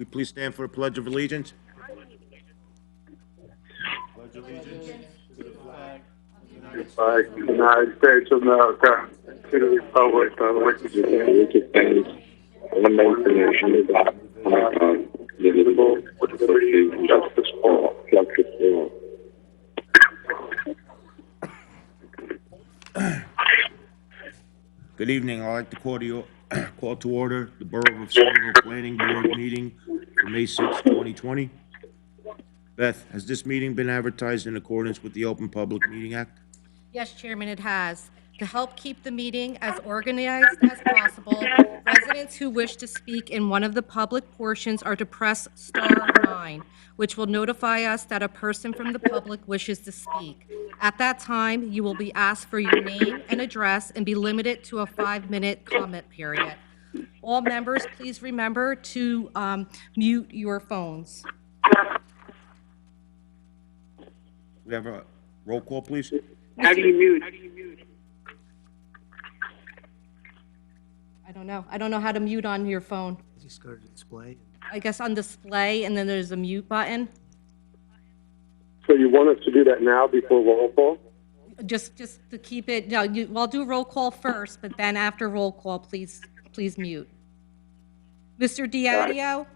We please stand for the Pledge of Allegiance. Pledge allegiance to the flag Flag of the United States of America, to the republic for which it stands, one nation under God, indivisible, with liberty and justice for all. Good evening. I'd like to call to order the Borough of Centerville Planning Board meeting for May 6, 2020. Beth, has this meeting been advertised in accordance with the Open Public Meeting Act? Yes, Chairman, it has. To help keep the meeting as organized as possible, residents who wish to speak in one of the public portions are to press *9, which will notify us that a person from the public wishes to speak. At that time, you will be asked for your name and address and be limited to a 5-minute comment period. All members, please remember to mute your phones. We have a roll call, please. How do you mute? I don't know how to mute on your phone. Just go to display. I guess on display, and then there's a mute button. So you want us to do that now before roll call? Just to keep it, no, I'll do roll call first, but then after roll call, please mute. Mr. Diadio?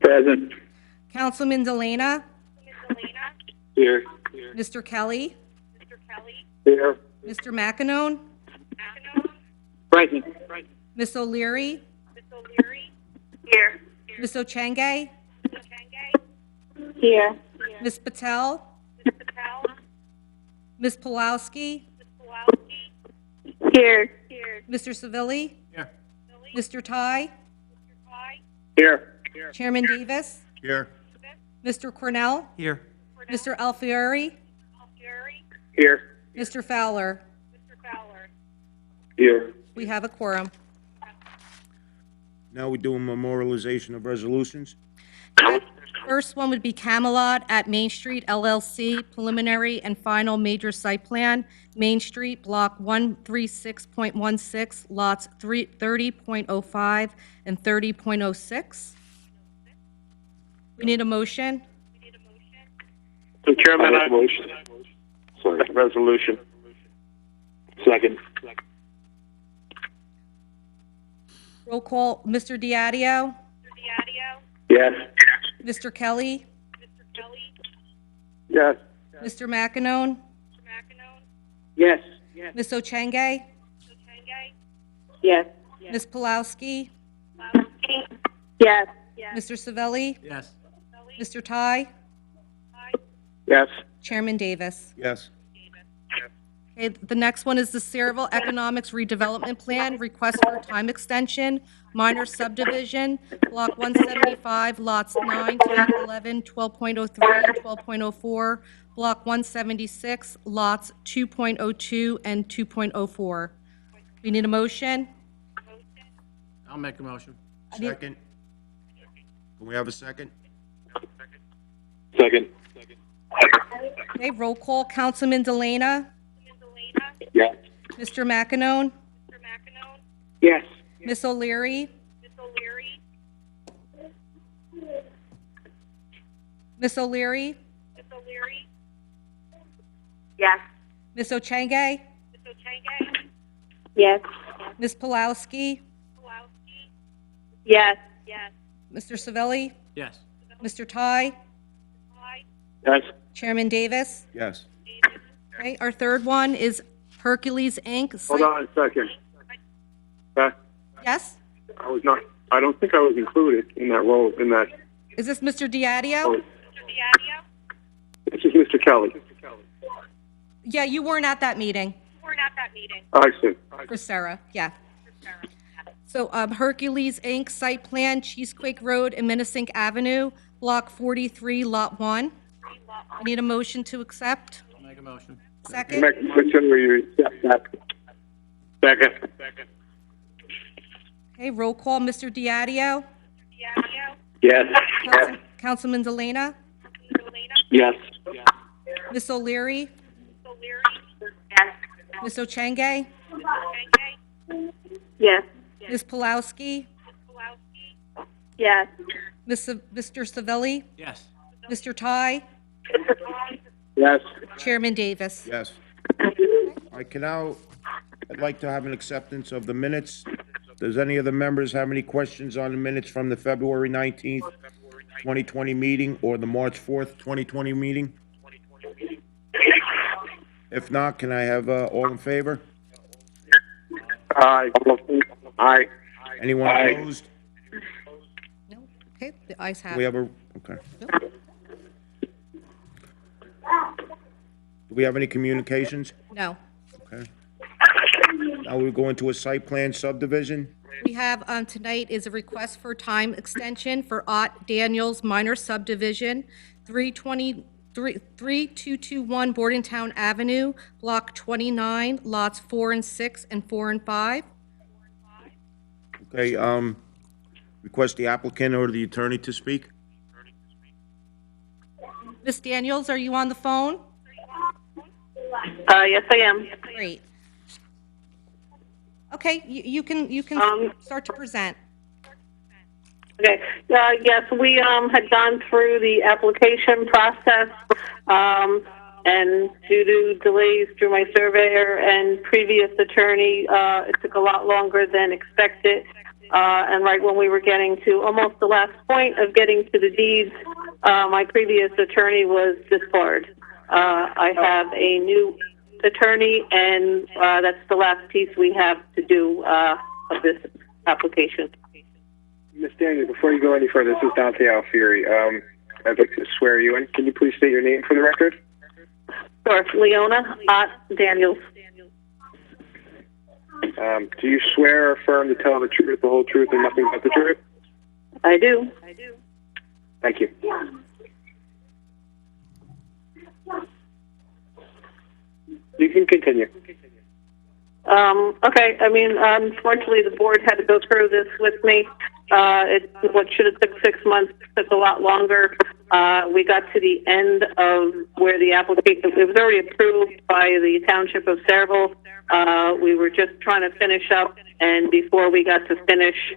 Present. Councilman Delana? Here. Mr. Kelly? Here. Mr. McEnone? Present. Ms. O'Leary? Here. Ms. Ochenge? Here. Ms. Patel? Ms. Pulowski? Here. Mr. Savili? Here. Mr. Ty? Here. Chairman Davis? Here. Mr. Cornell? Here. Mr. Alfieri? Here. Mr. Fowler? Here. We have a quorum. Now we do a memorialization of resolutions. First one would be Camelot at Main Street LLC, preliminary and final major site plan, Main Street, Block 136.16, lots 30.05 and 30.06. We need a motion. Mr. Chairman, I motion. Sorry. Resolution. Second. Roll call, Mr. Diadio, Yes. Mr. Kelly, Yes. Mr. McEnone, Yes. Ms. Ochenge, Yes. Ms. Pulowski, Yes. Mr. Savili, Yes. Mr. Ty, Yes. Chairman Davis. Yes. Okay, the next one is the Sayreville Economics Redevelopment Plan, request for time extension, minor subdivision, Block 175, lots 9, 10, 11, 12.03, and 12.04, Block 176, lots 2.02 and 2.04. We need a motion? I'll make a motion. Second. Can we have a second? Second. Okay, roll call, Councilman Delana, Yes. Mr. McEnone, Yes. Ms. O'Leary, Ms. O'Leary, Yes. Ms. Ochenge, Yes. Ms. Pulowski, Yes. Mr. Savili, Yes. Mr. Ty, Yes. Chairman Davis. Yes. Okay, our third one is Hercules Inc. Hold on a second. Yes? I don't think I was included in that role, in that. Is this Mr. Diadio? This is Mr. Kelly. Yeah, you weren't at that meeting I see. for Sarah, yeah. So Hercules Inc., site plan, Cheesequake Road and Minnesink Avenue, Block 43, Lot 1. I need a motion to accept. I'll make a motion. Second? Make a motion where you accept that. Second. Okay, roll call, Mr. Diadio? Yes. Councilman Delana? Yes. Ms. O'Leary? Yes. Ms. Ochenge? Yes. Ms. Pulowski, Yes. Mr. Savelli, Yes. Mr. Ty, Yes. Chairman Davis. Yes. All right, I'd like to have an acceptance of the minutes. Does any of the members have any questions on the minutes from the February 19th, 2020 meeting or the March 4th, 2020 meeting? If not, can I have, all in favor? Aye. Aye. Anyone Aye. opposed? No? Okay, the ayes have We it. have a, okay. Nope. Do we have any communications? No. Okay. Now we go into a site plan subdivision. We have, tonight is a request for time extension for Ott Daniels Minor Subdivision, 3221 Bordentown Avenue, Block 29, lots 4 and 6 and 4 and 5. Okay, request the applicant or the attorney to speak. Ms. Daniels, are you on the phone? Yes, I am. Great. Okay, you can start to present. Okay, yes, we, had gone through the application process, and due to delays through my surveyor and previous attorney, it took a lot longer than expected. And right when we were getting to almost the last point of getting to the deeds, my previous attorney was disbarred. I have a new attorney, and that's the last piece we have to do of this application. Ms. Daniel, before you go any further, this is Dante Alfieri. I'd like to swear you in. Can you please state your name for the record? Sure, Leona Ott Daniels. Do you swear or affirm to tell the truth, the whole truth, and nothing but the truth? I do. Thank you. You can continue. Okay, I mean, unfortunately, the board had to go through this with me. What should have took 6 months took a lot longer. We got to the end of where the application, it was already approved by the Township of Saraville. We were just trying to finish up, and before we got to finish,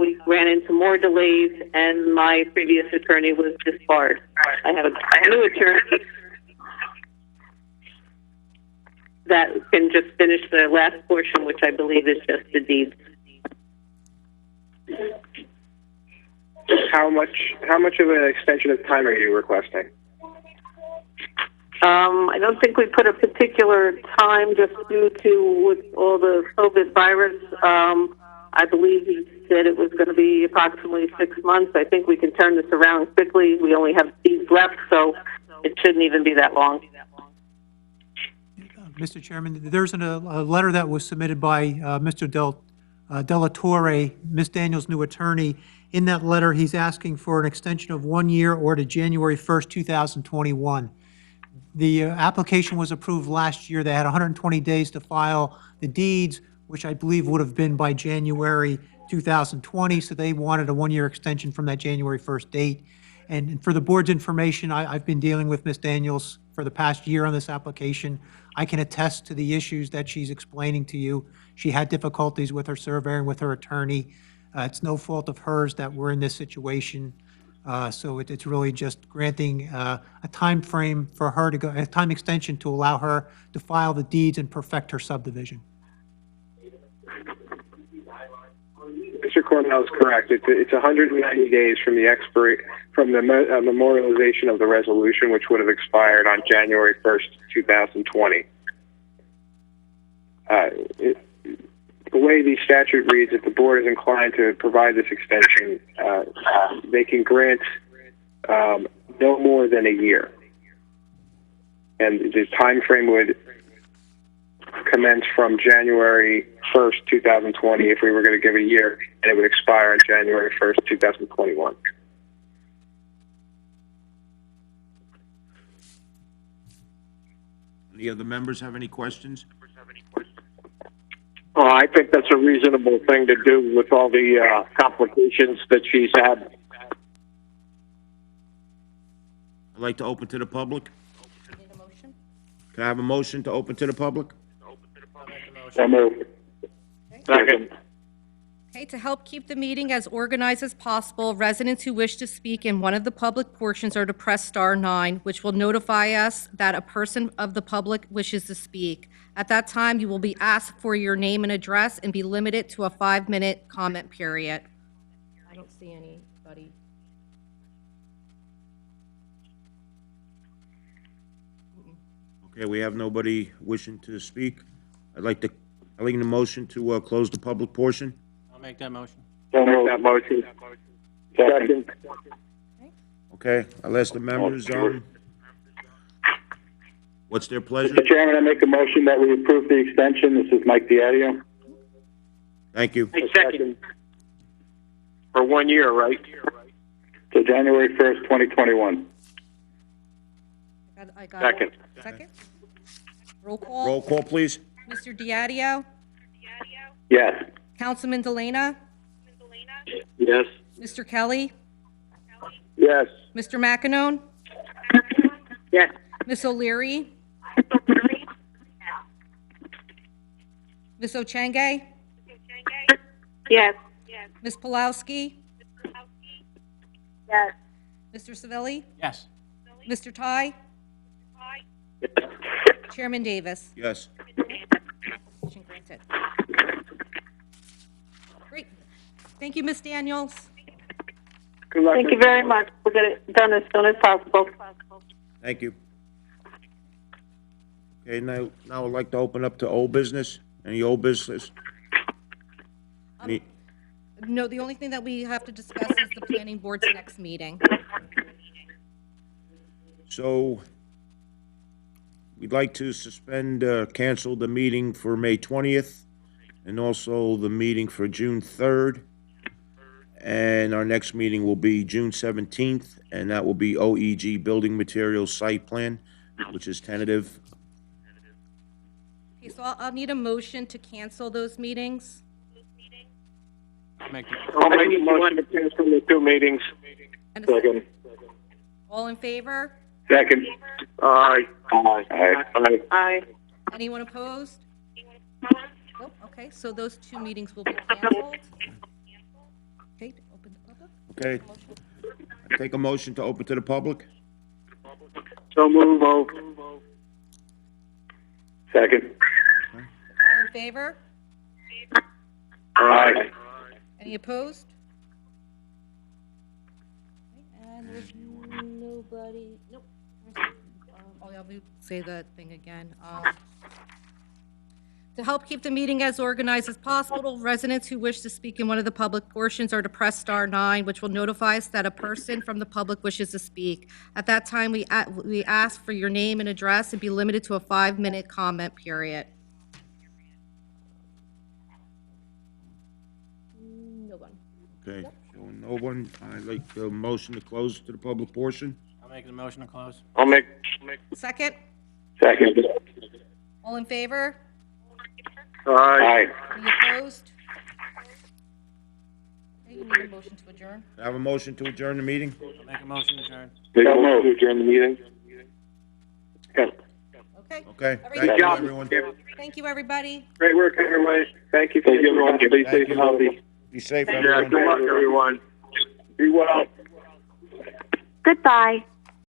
we ran into more delays, and my previous attorney was disbarred. I have a new attorney that can just finish the last portion, which I believe is just the deeds. How much of an extension of time are you requesting? I don't think we put a particular time just due to with all the COVID virus. I believe he said it was going to be approximately 6 months. I think we can turn this around quickly. We only have deeds left, so it shouldn't even be that long. Mr. Chairman, there's a letter that was submitted by Mr. Della Torre, Ms. Daniels' new attorney. In that letter, he's asking for an extension of 1 year or to January 1st, 2021. The application was approved last year. They had 120 days to file the deeds, which I believe would have been by January 2020, so they wanted a 1-year extension from that January 1st date. And for the board's information, I've been dealing with Ms. Daniels for the past year on this application. I can attest to the issues that she's explaining to you. She had difficulties with her surveyor and with her attorney. It's no fault of hers that we're in this situation. So it's really just granting a time frame for her to go, a time extension to allow her to file the deeds and perfect her subdivision. Mr. Cornell is correct. It's 190 days from the memorialization of the resolution, which would have expired on January 1st, 2020. The way the statute reads, if the board is inclined to provide this extension, they can grant no more than a year. And the time frame would commence from January 1st, 2020, if we were going to give a year, and it would expire on January 1st, 2021. Any other members have any questions? I think that's a reasonable thing to do with all the complications that she's had. I'd like to open to the public. Need a motion? Can I have a motion to open to the public? So moved. Second. Okay, to help keep the meeting as organized as possible, residents who wish to speak in one of the public portions are to press star 9, which will notify us that a person of the public wishes to speak. At that time, you will be asked for your name and address and be limited to a 5-minute comment period. I don't see anybody. Okay, we have nobody wishing to speak. I'd like the motion to close the public portion. I'll make that motion. I'll make that motion. Second. Okay, I'll ask the members, what's their pleasure? Mr. Chairman, I make a motion that we approve the extension. This is Mike Diadio. Thank you. Second. For 1 year, right? To January 1st, 2021. I got Second. Second? Roll call. Roll call, please. Mr. Diadio? Yes. Councilman Delana? Yes. Mr. Kelly? Yes. Mr. McEnone? Yes. Ms. O'Leary? Ms. Ochenge? Yes. Ms. Pulowski? Yes. Mr. Savelli? Yes. Mr. Ty? Chairman Davis? Yes. Motion granted. Great. Thank you, Ms. Daniels. Good luck. Thank you very much. We'll get it done as soon as possible. Thank you. Okay, now I'd like to open up to old business. Any old business? Any, No, the only thing that we have to discuss is the planning board's next meeting. so, we'd like to suspend, cancel the meeting for May 20th, and also the meeting for June 3rd. And our next meeting will be June 17th, and that will be OEG Building Materials Site Plan, which is tentative. Okay, so I'll need a motion to cancel those meetings. I'll make I'll make a motion to cancel the 2 meetings. And a second. Second. All in favor? Second. Aye. Aye. Aye. Aye. Anyone opposed? Nope, okay, so those 2 meetings will be canceled. Okay, to open the public. Okay, I take a motion to open to the public. So move. Second. All in favor? Aye. Any opposed? Okay, and there's nobody, nope. Oh, yeah, let me say that thing again. To help keep the meeting as organized as possible, residents who wish to speak in one of the public portions are to press star 9, which will notify us that a person from the public wishes to speak. At that time, we ask for your name and address and be limited to a 5-minute comment period. No one. Okay, showing no one, I'd like the motion to close to the public portion. I'll make the motion to close. I'll make. Second? Second. All in favor? Aye. Any opposed? Okay, you need a motion to adjourn. I have a motion to adjourn the meeting? I'll make a motion to adjourn. So moved. During the meeting. Okay, Okay, Everybody- thank you, job. everyone. thank you, everybody. Great work, everyone. Thank you. Thank you, everyone. Stay Thank safe you. and healthy. Be safe, Yeah, everyone. good luck, everyone. Be well. Goodbye.